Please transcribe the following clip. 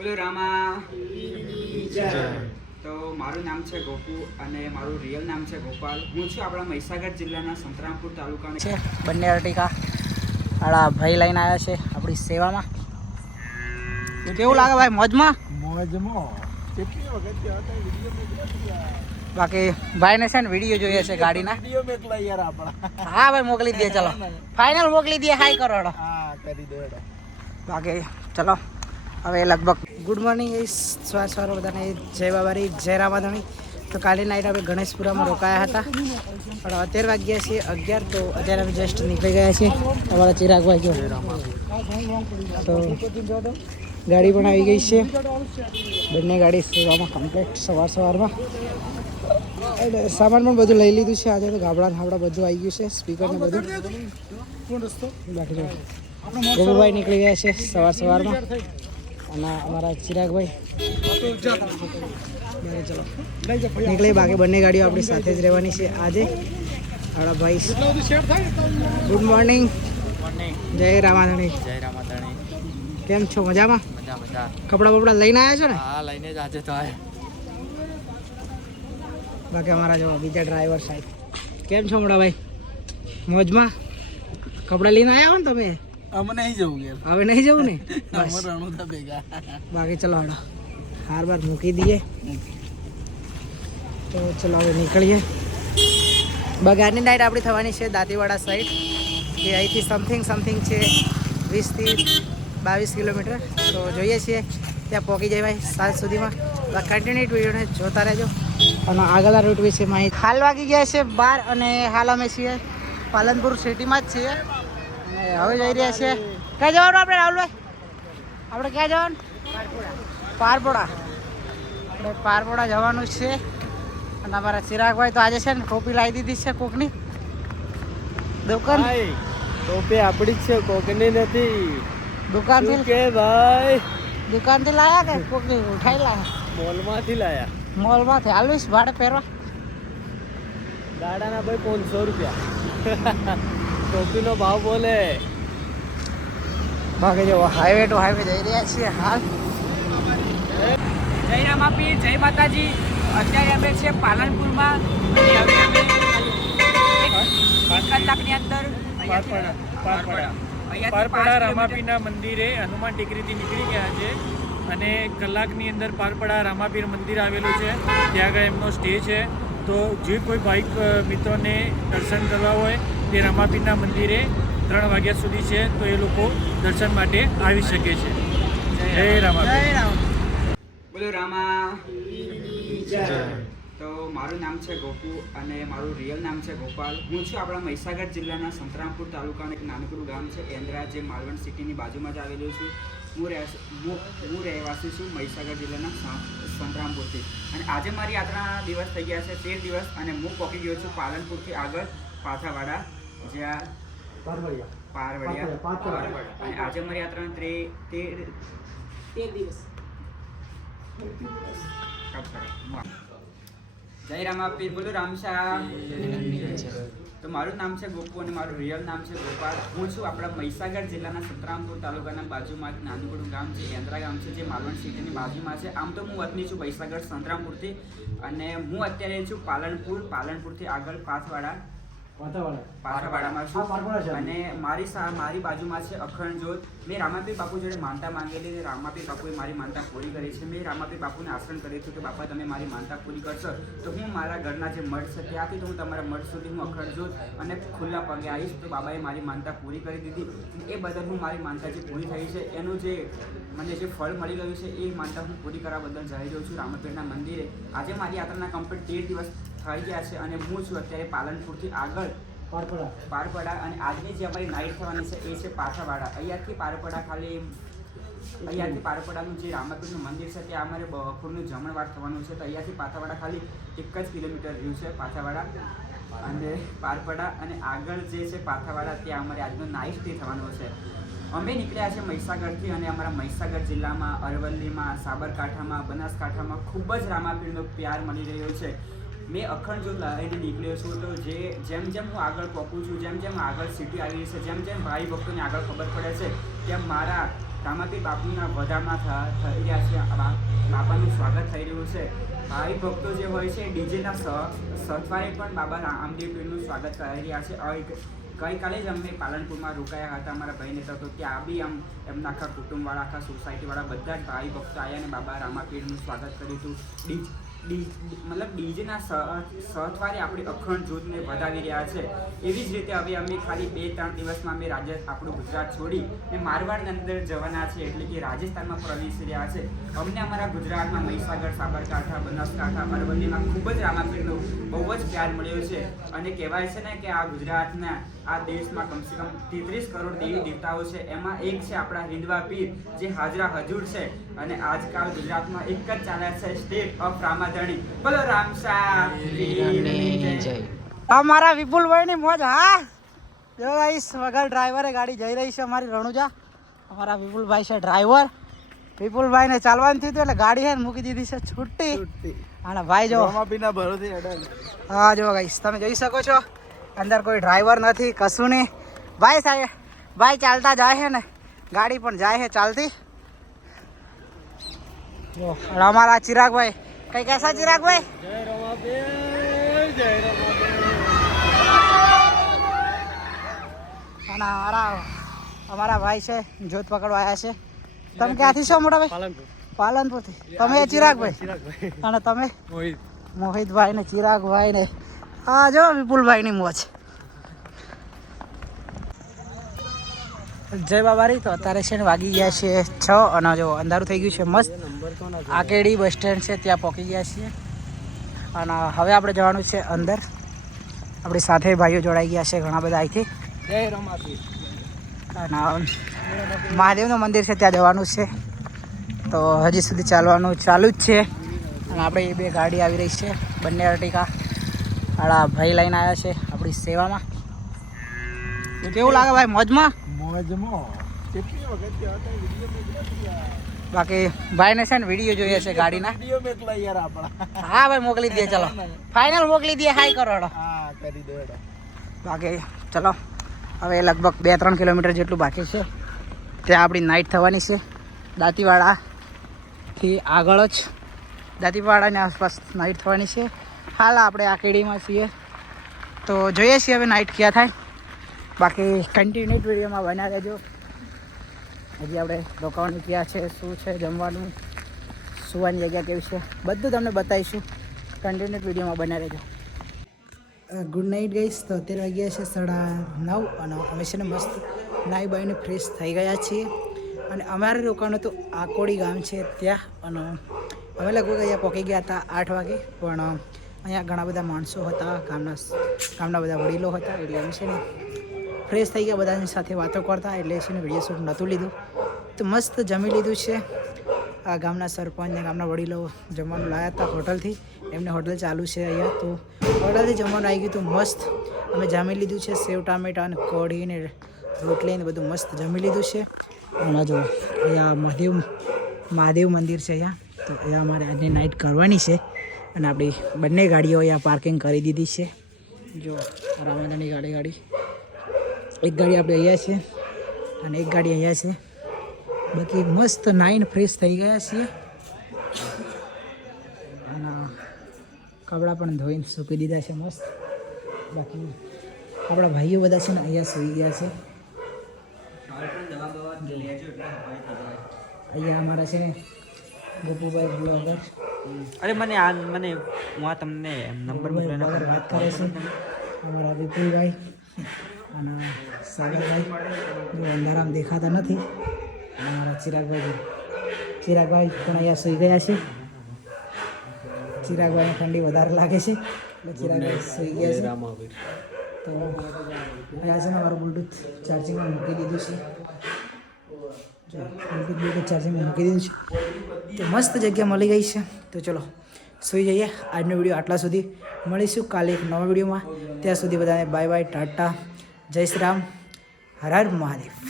બોલો રામા તો મારું નામ છે ગોપુ અને મારું રિયલ નામ છે ગોપાલ. હું છું આપણા મહીસાગર જિલ્લાના સંતરામપુર તાલુકાના છે. બંને અર્ટિકા આડા ભાઈ લઈને આવ્યા છે આપણી સેવામાં. કેવું લાગે ભાઈ? મોજમાં બાકી ભાઈને છે ને વિડીયો જોઈએ છે ગાડીના. હા ભાઈ મોકલી દઈએ. ચલો ફાઇનલ મોકલી દઈએ. હાઈ કરો હેડો. બાકી ચલો હવે લગભગ ગુડ મોર્નિંગ. સવાર બધાને જય બાબારી, જય રામાધણી. તો કાલે નાઈટ આપણે ગણેશપુરામાં રોકાયા હતા, પણ 13 વાગ્યા છે 11. તો અત્યારે અમે જસ્ટ નીકળી ગયા છીએ. અમારા ચિરાગભાઈ જો તો ગાડી પણ આવી ગઈ છે. બંને ગાડી સેવામાં કમ્પ્લીટ સવારમાં. એટલે સામાન પણ બધું લઈ લીધું છે. આજે તો ગાબડા બધું આવી ગયું છે, સ્પીકર ને બધું. બાકી ગોપુભાઈ નીકળી ગયા છે સવારમાં અને અમારા ચિરાગભાઈ. ચલો નીકળી. બાકી બંને ગાડીઓ આપણી સાથે જ રહેવાની છે આજે. આપણા ભાઈ ગુડ મોર્નિંગ. જય રામાધણી. કેમ છો? મજામાં? કપડા બપડા લઈને આવ્યા છો ને? હા, લઈને જ આજે તો આવ્યા. બાકી અમારા જો બીજા ડ્રાઈવર સાહેબ. કેમ છો મોડાભાઈ? મોજમાં? કપડા લઈને આવ્યા હો ને તમે? અમે નહીં જવું યાર, હવે નહીં જવું ને? અમે રણુતા ભેગા. બાકી ચલો હાડો હાર બાર મૂકી દઈએ. તો ચલો હવે નીકળીએ. બગારની નાઈટ આપણી થવાની છે દાંતીવાડા સાઈડ, કે અહીંથી સમથિંગ છે 20 થી 22 કિલોમીટર. તો જોઈએ છીએ ત્યાં પહોંચી જાય ભાઈ સાંજ સુધીમાં. કન્ટિન્યુટ વિડીયોને જોતા રહેજો અને આગળના રૂટ વિશે માહિતી. હાલ વાગી ગયા છે 12 અને હાલ અમે છીએ પાલનપુર સિટીમાં જ છીએ. અને હવે જઈ રહ્યા છીએ. ક્યાં જવાનું આપણે રાહુલભાઈ? આપણે ક્યાં જવાનું? પારપોડા. આપણે પારપોડા જવાનું છે. અને અમારા ચિરાગભાઈ તો આજે છે ને ટોપી લાવી દીધી છે કોકની દુકાન. ટોપી આપણી જ છે, કોકની નથી. દુકાનથી કે ભાઈ દુકાનથી લાયા કે કોકની ઉઠાઈ લાયા? મોલમાંથી લાયા. મોલમાંથી. હાલવીશ ભાડે પહેરવા ગાડાના ભાઈ 500 રૂપિયા. ટોપીનો ભાવ બોલે. બાકી જો હાઈવે ટુ હાઈવે જઈ રહ્યા છીએ હાલ. જય રામાપીર, જય માતાજી. અત્યારે અમે છીએ પાલનપુરમાં. અને હવે અમે એક કલાકની અંદર પારપડા રામાપીરના મંદિરે હનુમાન ટેકરીથી નીકળી ગયા છે અને કલાકની અંદર પારપડા રામાપીર મંદિર આવેલું છે. ત્યાં આગળ એમનો સ્ટે છે. તો જે કોઈ બાઇક મિત્રોને દર્શન કરવા હોય તે રામાપીરના મંદિરે 3 વાગ્યા સુધી છે, તો એ લોકો દર્શન માટે આવી શકે છે. જય રામાપીર. બોલો રામા. તો મારું નામ છે ગોપુ અને મારું રિયલ નામ છે ગોપાલ. હું છું આપણા મહીસાગર જિલ્લાના સંતરામપુર તાલુકાનું એક નાનકડું ગામ છે એન્દ્રા, જે માલવણ સિટીની બાજુમાં જ આવેલું છું. હું રહેવાસી છું મહીસાગર જિલ્લાના સંતરામપુરથી. અને આજે મારી યાત્રાના દિવસ થઈ ગયા છે 13 દિવસ અને હું પહોંચી ગયો છું પાલનપુરથી આગળ પાથાવાડા, જ્યાં પારવડિયા. અને આજે મારી યાત્રાના 13 દિવસ. જય રામાપીર. બોલો રામશા. તો મારું નામ છે ગોપુ અને મારું રિયલ નામ છે ગોપાલ. હું છું આપણા મહીસાગર જિલ્લાના સંતરામપુર તાલુકાના બાજુમાં એક નાનકડું ગામ છે એન્દ્રા ગામ છે, જે માલવણ સિટીની બાજુમાં છે. આમ તો હું વતની છું મહીસાગર સંતરામપુરથી અને હું અત્યારે છું પાલનપુરથી આગળ પાથાવાડામાં છું. અને મારી બાજુમાં છે અખંડ જ્યોત. મેં રામાપીર બાપુ જોડે માનતા માંગેલી. રામાપીર બાપુએ મારી માનતા પૂરી કરી છે. મેં રામાપીર બાપુને આશ્રમ કર્યું હતું કે બાપા તમે મારી માનતા પૂરી કરશો તો હું મારા ઘરના જે મઠ છે ત્યાંથી તો હું તમારા મઠ સુધી હું અખંડ જ્યોત અને ખુલ્લા પગે આવીશ. તો બાબાએ મારી માનતા પૂરી કરી દીધી. એ બદલ હું મારી માનતા જે પૂરી થઈ છે એનું જે મને જે ફળ મળી ગયું છે એ માનતા હું પૂરી કરવા બદલ જઈ રહ્યો છું રામાપીરના મંદિરે. આજે મારી યાત્રાના કમ્પ્લીટ 13 દિવસ થઈ ગયા છે અને હું છું અત્યારે પાલનપુરથી આગળ પારપડા. અને આજની જે અમારી નાઇટ થવાની છે એ છે પાથાવાડા. અહીંયાથી પારપડાનું જે રામાપીરનું મંદિર છે ત્યાં અમારે બપોરનું જમણવાર થવાનું છે. તો અહીંયાથી પાથાવાડા ખાલી 1 જ કિલોમીટર રહ્યું છે પાથાવાડા અને પારપડા. અને આગળ જે છે પાથાવાડા ત્યાં અમારે આજનો નાઇટ સ્ટે થવાનો છે. અમે નીકળ્યા છે મહીસાગરથી અને અમારા મહીસાગર જિલ્લામાં, અરવલ્લીમાં, સાબરકાંઠામાં, બનાસકાંઠામાં ખૂબ જ રામાપીરનો પ્યાર મળી રહ્યો છે. મેં અખંડ જ્યોત લઈને નીકળ્યો છું. તો જેમ હું આગળ પહોંચું છું, જેમ આગળ સિટી આવી રહી છે, જેમ ભાઈ ભક્તોને આગળ ખબર પડે છે, તેમ મારા રામાપીર બાપુના વધામાં થઈ રહ્યા છે. બાપાનું સ્વાગત થઈ રહ્યું છે. ભાઈ ભક્તો જે હોય છે ડીજેના સથવારે પણ બાબા રામદેવ પીરનું સ્વાગત કરી રહ્યા છે. ગઈકાલે જ અમે પાલનપુરમાં રોકાયા હતા અમારા ભાઈને તો ત્યાં બી આમ એમના આખા કુટુંબવાળા આખા સોસાયટીવાળા બધા જ ભાઈ ભક્તો આવ્યા અને બાબા રામાપીરનું સ્વાગત કર્યું હતું. મતલબ ડીજેના સથવારે આપણી અખંડ જ્યોતને વધાવી રહ્યા છે. એવી જ રીતે હવે અમે ખાલી 2-3 દિવસમાં અમે આપણું ગુજરાત છોડી ને મારવાડની અંદર જવાના છે, એટલે કે રાજસ્થાનમાં પ્રવેશી રહ્યા છે. અમને અમારા ગુજરાતમાં મહીસાગર, સાબરકાંઠા, બનાસકાંઠા, અરવલ્લીમાં ખૂબ જ રામાપીરનો બહુ જ પ્યાર મળ્યો છે. અને કહેવાય છે ને કે આ ગુજરાતના આ દેશમાં કમસે કમ 33 કરોડ દેવી દેવતાઓ છે. એમાં એક છે આપણા હિન્દવા પીર જે હાજરા હજુર છે. અને આજકાલ ગુજરાતમાં એક જ ચાલે છે, સ્ટેટ ઓફ રામાધણી. બોલો રામસા જય. અમારા વિપુલભાઈની મોજ. હા જો ગાઈસ વગર ડ્રાઈવરે ગાડી જઈ રહી છે અમારી રણુજા. અમારા વિપુલભાઈ છે ડ્રાઈવર. વિપુલભાઈને ચાલવાનું થયું એટલે ગાડી છે મૂકી દીધી છે છૂટી. અને ભાઈ જો હા જો ગાઈસ તમે જોઈ શકો છો અંદર કોઈ ડ્રાઈવર નથી, કશું નહીં. ભાઈ સાહેબ ભાઈ ચાલતા જાય છે ને ગાડી પણ જાય છે ચાલતી. જો અમારા ચિરાગભાઈ કઈ કેસા ચિરાગભાઈ? જય રમાપીર, જય રમાપીર. અને અમારા ભાઈ છે જોત પકડવા આવ્યા છે. તમે ક્યાંથી છો મોટા ભાઈ? પાલનપુરથી. તમે ચિરાગભાઈ અને તમે મોહિતભાઈ ને ચિરાગભાઈ ને હા જો વિપુલભાઈની મોજ. જય બાબારી. તો અત્યારે છે ને વાગી ગયા છે 6 અને જો અંધારું થઈ ગયું છે મસ્ત. આકેડી બસ સ્ટેન્ડ છે ત્યાં પહોંચી ગયા છીએ અને હવે આપણે જવાનું છે અંદર. આપણી સાથે ભાઈઓ જોડાઈ ગયા છે ઘણા બધા અહીંથી. જય રમાપીર. અને મહાદેવનું મંદિર છે ત્યાં જવાનું છે. તો હજી સુધી ચાલવાનું ચાલુ જ છે. અને આપણે 2 ગાડી આવી રહી છે, બંને અર્ટિકા. આડા ભાઈ લઈને આવ્યા છે આપણી સેવામાં. કેવું લાગે ભાઈ? મોજમાં? કેટલી વખત બાકી ભાઈને છે ને વિડીયો જોઈએ છે ગાડીના. વિડીયો મેકલા યાર આપણા. હા ભાઈ મોકલી દે. ચલો ફાઇનલ મોકલી દે. હાઈ કરો હેડો. હા કરી દો હેડો. બાકી ચલો હવે લગભગ 2-3 કિલોમીટર જેટલું બાકી છે. ત્યાં આપણી નાઇટ થવાની છે. દાંતીવાડાથી આગળ જ દાંતીવાડાની આસપાસ નાઇટ થવાની છે. હાલ આપણે આકેડીમાં છીએ તો જોઈએ છીએ હવે નાઇટ ક્યાં થાય. બાકી કન્ટિન્યુટ વિડીયોમાં બના રહેજો. હજી આપણે રોકાવાનું ક્યાં છે, શું છે, જમવાનું, સુવાની જગ્યા કેવી છે, બધું તમને બતાવીશું. કન્ટિન્યુટ વિડીયોમાં બના રહેજો. Good night guys. તો અત્યારે વાગ્યા છે 9:30 અને અમે છે ને મસ્ત નાહી બાઈને ફ્રેશ થઈ ગયા છીએ. અને અમારે રોકાવાનું તો આકોડી ગામ છે ત્યાં. અને અમે લગભગ અહીંયા પહોંચી ગયા હતા 8 વાગે. પણ અહીંયા ઘણા બધા માણસો હતા, ગામના બધા વડીલો હતા. એટલે અમે છે ને ફ્રેશ થઈ ગયા બધાની સાથે વાતો કરતા. એટલે છે ને વિડીયો શૂટ નહોતું લીધું. તો મસ્ત જમી લીધું છે. આ ગામના સરપંચ ને ગામના વડીલો જમવાનું લાવ્યા હતા હોટલથી. એમને હોટલ ચાલુ છે અહીંયા. તો હોટલથી જમવાનું આવી ગયું હતું મસ્ત. અમે જમી લીધું છે સેવ ટામેટા અને કઢી ને રોટલી ને બધું મસ્ત જમી લીધું છે. અને જો અહીંયા મહાદેવ મંદિર છે અહીંયા. તો અહીંયા અમારે આજની નાઇટ કરવાની છે. અને આપણી બંને ગાડીઓ અહીંયા પાર્કિંગ કરી દીધી છે. જો રામાધણી ગાડી એક ગાડી આપણે અહીંયા છે અને એક ગાડી અહીંયા છે. બાકી મસ્ત નાઈન ફ્રેશ થઈ ગયા છીએ. અને કપડાં પણ ધોઈને સૂકી દીધા છે મસ્ત. બાકી આપણા ભાઈઓ બધા છે ને અહીંયા સૂઈ ગયા છે. અહીંયા અમારા છે ને ગોપુભાઈ બ્લોગર. અરે મને હું આ તમને નંબર બ્લોગર વાત કરે છે. અમારા વિપુલભાઈ અને સાગરભાઈ જો અંધારામાં દેખાતા નથી. અમારા ચિરાગભાઈ પણ અહીંયા સૂઈ ગયા છે. ચિરાગભાઈને ઠંડી વધારે લાગે છે એટલે ચિરાગભાઈ સૂઈ ગયા છે. તો અહીંયા છે ને મારું બ્લૂટૂથ ચાર્જિંગમાં મૂકી દીધું છે. બ્લૂટૂથ ચાર્જિંગમાં મૂકી દીધું છે. તો મસ્ત જગ્યા મળી ગઈ છે. તો ચલો સૂઈ જઈએ. આજનો વિડીયો આટલા સુધી. મળીશું કાલે એક નવા વિડીયોમાં. ત્યાં સુધી બધાને બાય બાય, ટાટા, જય શ્રી રામ, હર હર મહાદેવ.